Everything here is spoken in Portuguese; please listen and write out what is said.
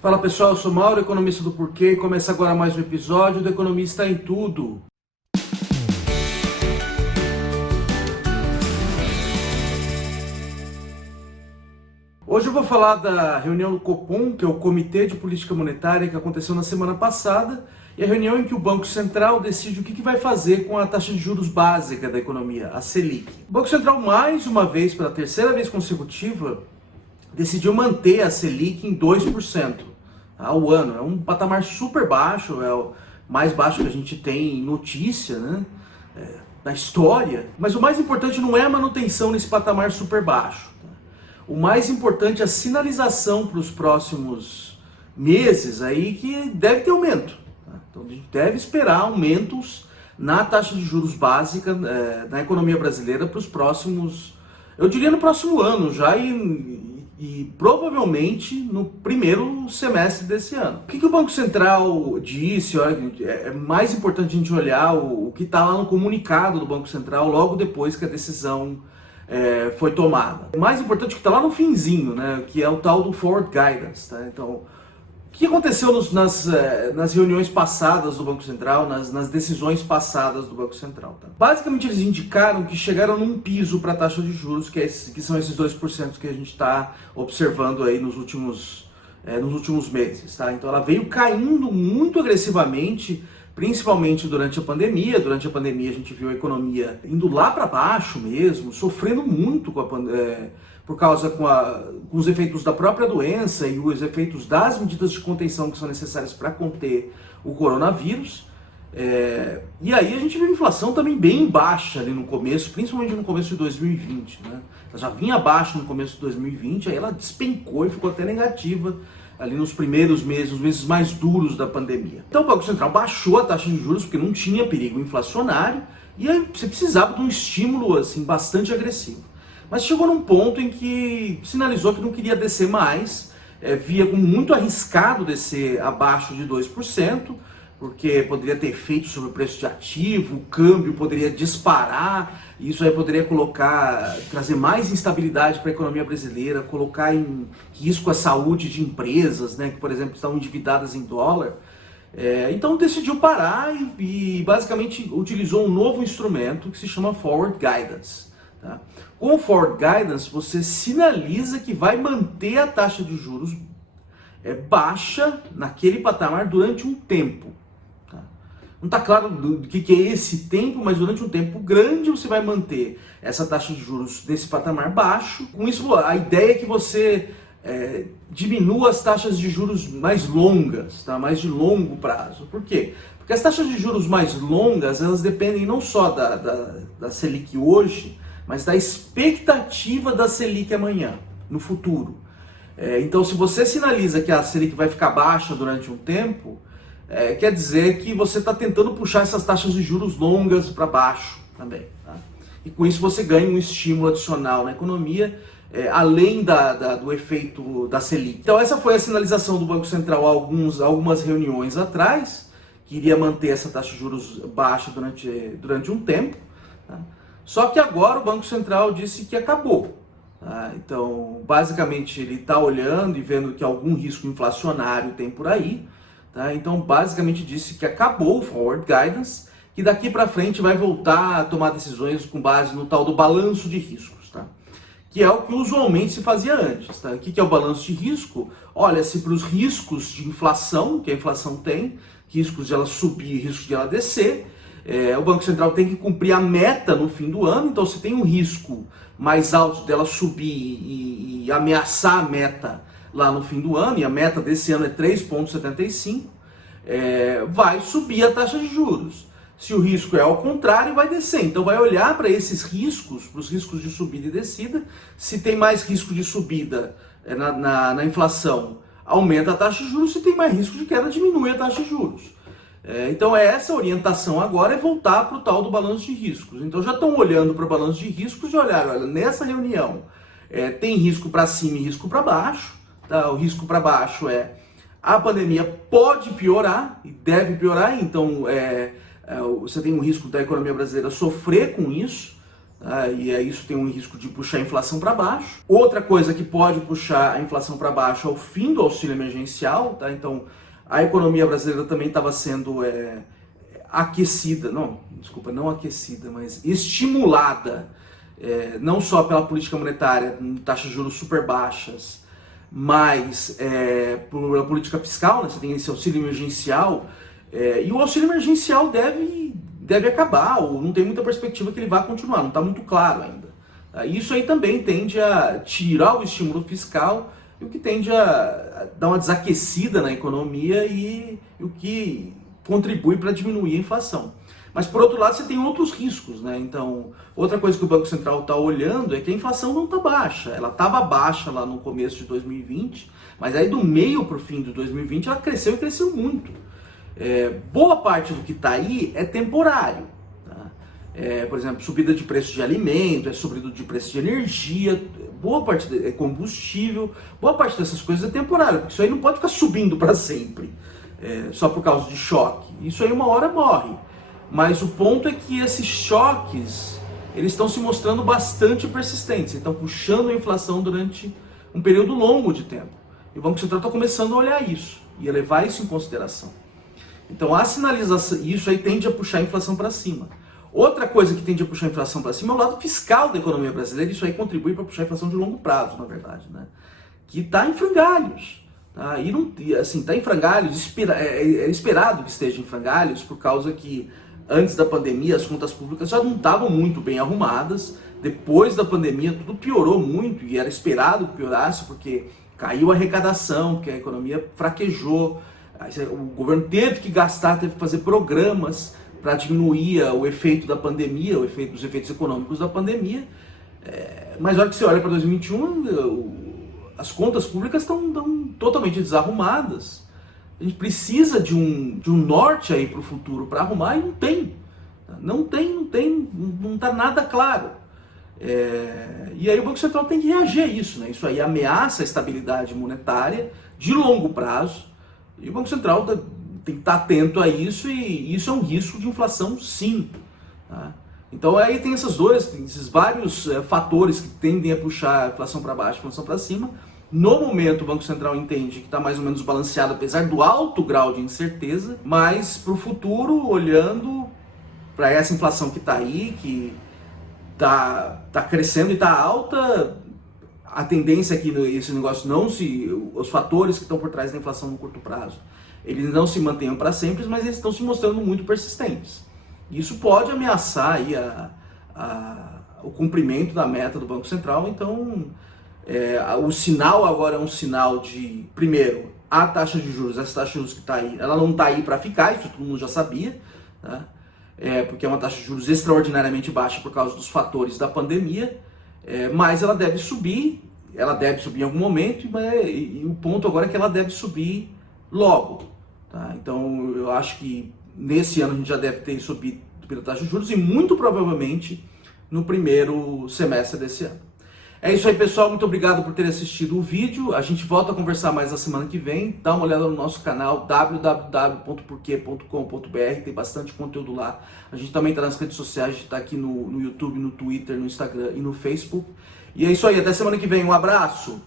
Fala pessoal, eu sou Mauro, economista do Porquê, e começa agora mais um episódio do Economista em Tudo. Hoje eu vou falar da reunião do Copom, que é o Comitê de Política Monetária, que aconteceu na semana passada, e a reunião em que o Banco Central decide o que vai fazer com a taxa de juros básica da economia, a Selic. O Banco Central, mais uma vez, pela terceira vez consecutiva, decidiu manter a Selic em 2% ao ano. É um patamar super baixo, é o mais baixo que a gente tem em notícia, né? Na história. Mas o mais importante não é a manutenção nesse patamar super baixo. O mais importante é a sinalização para os próximos meses aí que deve ter aumento. Então a gente deve esperar aumentos na taxa de juros básica na economia brasileira para os próximos, eu diria no próximo ano já e provavelmente no primeiro semestre desse ano. O que o Banco Central disse? Olha, é mais importante a gente olhar o que está lá no comunicado do Banco Central logo depois que a decisão foi tomada. O mais importante é que está lá no finzinho, né, que é o tal do Forward Guidance. Tá? Então, o que aconteceu nas reuniões passadas do Banco Central, nas decisões passadas do Banco Central? Tá? Basicamente, eles indicaram que chegaram num piso para a taxa de juros, que são esses 2% que a gente está observando aí nos últimos meses. Tá? Então, ela veio caindo muito agressivamente, principalmente durante a pandemia. Durante a pandemia, a gente viu a economia indo lá para baixo mesmo, sofrendo muito por causa com os efeitos da própria doença e os efeitos das medidas de contenção que são necessárias para conter o coronavírus. E aí a gente viu a inflação também bem baixa ali no começo, principalmente no começo de 2020. Né? Ela já vinha baixa no começo de 2020, aí ela despencou e ficou até negativa ali nos primeiros meses, os meses mais duros da pandemia. Então o Banco Central baixou a taxa de juros porque não tinha perigo inflacionário e aí você precisava de um estímulo assim, bastante agressivo. Mas chegou num ponto em que sinalizou que não queria descer mais, via como muito arriscado descer abaixo de 2%, porque poderia ter efeito sobre o preço de ativo, o câmbio poderia disparar, e isso aí poderia trazer mais instabilidade para a economia brasileira, colocar em risco a saúde de empresas, né, que, por exemplo, estão endividadas em dólar. Então decidiu parar e basicamente utilizou um novo instrumento que se chama Forward Guidance. Tá? Com o Forward Guidance, você sinaliza que vai manter a taxa de juros baixa naquele patamar durante um tempo. Não está claro do que é esse tempo, mas durante um tempo grande você vai manter essa taxa de juros nesse patamar baixo. Com isso, a ideia é que você diminua as taxas de juros mais longas, tá? Mais de longo prazo. Por quê? Porque as taxas de juros mais longas, elas dependem não só da Selic hoje, mas da expectativa da Selic amanhã, no futuro. Então, se você sinaliza que a Selic vai ficar baixa durante um tempo, quer dizer que você está tentando puxar essas taxas de juros longas para baixo também. Tá? E com isso você ganha um estímulo adicional na economia, além do efeito da Selic. Então essa foi a sinalização do Banco Central há algumas reuniões atrás, que iria manter essa taxa de juros baixa durante um tempo. Tá? Só que agora o Banco Central disse que acabou. Tá? Então basicamente ele está olhando e vendo que algum risco inflacionário tem por aí. Tá? Então, basicamente disse que acabou o Forward Guidance, que daqui para frente vai voltar a tomar decisões com base no tal do balanço de riscos, tá? Que é o que usualmente se fazia antes. Tá? O que é o balanço de risco? Olha-se para os riscos de inflação, que a inflação tem, riscos de ela subir e riscos de ela descer. O Banco Central tem que cumprir a meta no fim do ano, então se tem um risco mais alto dela subir e ameaçar a meta lá no fim do ano, e a meta desse ano é 3,75, vai subir a taxa de juros. Se o risco é ao contrário, vai descer. Então vai olhar para esses riscos, para os riscos de subida e descida. Se tem mais risco de subida na inflação, aumenta a taxa de juros. Se tem mais risco de queda, diminui a taxa de juros. Então essa orientação agora é voltar para o tal do balanço de riscos. Então já estão olhando para o balanço de riscos e olharam, olha, nessa reunião tem risco para cima e risco para baixo. Tá? O risco para baixo a pandemia pode piorar e deve piorar, então você tem um risco da economia brasileira sofrer com isso, E isso tem um risco de puxar a inflação para baixo. Outra coisa que pode puxar a inflação para baixo é o fim do auxílio emergencial, tá? Então a economia brasileira também estava sendo aquecida, não aquecida, mas estimulada, não só pela política monetária, taxas de juros super baixas, mas pela política fiscal, né? Você tem esse auxílio emergencial, e o auxílio emergencial deve acabar, ou não tem muita perspectiva que ele vá continuar, não está muito claro ainda. Isso aí também tende a tirar o estímulo fiscal, e o que tende a dar uma desaquecida na economia e o que contribui para diminuir a inflação. Mas por outro lado você tem outros riscos, né? Então, outra coisa que o Banco Central está olhando é que a inflação não está baixa. Ela estava baixa lá no começo de 2020, mas aí do meio para o fim de 2020 ela cresceu e cresceu muito. Boa parte do que está aí é temporário. Tá? Por exemplo, subida de preço de alimento, subida de preço de energia, boa parte é combustível, boa parte dessas coisas é temporário, porque isso aí não pode ficar subindo para sempre, só por causa de choque. Isso aí uma hora morre. Mas o ponto é que esses choques, eles estão se mostrando bastante persistentes, estão puxando a inflação durante um período longo de tempo. E o Banco Central está começando a olhar isso e a levar isso em consideração. Então a sinalização, isso aí tende a puxar a inflação para cima. Outra coisa que tende a puxar a inflação para cima é o lado fiscal da economia brasileira. Isso aí contribui para puxar a inflação de longo prazo, na verdade, né? Que está em frangalhos. Tá? E não, assim, está em frangalhos, é esperado que esteja em frangalhos, por causa que antes da pandemia as contas públicas já não estavam muito bem arrumadas. Depois da pandemia tudo piorou muito e era esperado que piorasse, porque caiu a arrecadação, porque a economia fraquejou. O governo teve que gastar, teve que fazer programas para diminuir o efeito da pandemia, os efeitos econômicos da pandemia. Mas na hora que você olha para 2021, as contas públicas estão totalmente desarrumadas. A gente precisa de um norte aí para o futuro para arrumar e não está nada claro. E aí o Banco Central tem que reagir a isso, né? Isso aí ameaça a estabilidade monetária de longo prazo. E o Banco Central tem que estar atento a isso, e isso é um risco de inflação, sim. Tá? Então aí tem esses vários fatores que tendem a puxar a inflação para baixo, a inflação para cima. No momento o Banco Central entende que está mais ou menos balanceado, apesar do alto grau de incerteza, mas para o futuro, olhando para essa inflação que está aí, que está crescendo e está alta, a tendência é que esse negócio os fatores que estão por trás da inflação no curto prazo, eles não se mantenham para sempre, mas eles estão se mostrando muito persistentes. Isso pode ameaçar aí o cumprimento da meta do Banco Central. Então, o sinal agora é um sinal de, primeiro, a taxa de juros, essa taxa de juros que está aí, ela não está aí para ficar, isso todo mundo já sabia, tá? Porque é uma taxa de juros extraordinariamente baixa por causa dos fatores da pandemia, mas ela deve subir em algum momento, e o ponto agora é que ela deve subir logo. Tá? Então eu acho que nesse ano a gente já deve ter subido pela taxa de juros, e muito provavelmente no primeiro semestre desse ano. É isso aí, pessoal, muito obrigado por ter assistido o vídeo. A gente volta a conversar mais na semana que vem. Dá uma olhada no nosso canal www.porque.com.br, tem bastante conteúdo lá. A gente também está nas redes sociais, a gente está aqui no YouTube, no Twitter, no Instagram e no Facebook. E é isso aí, até semana que vem, um abraço!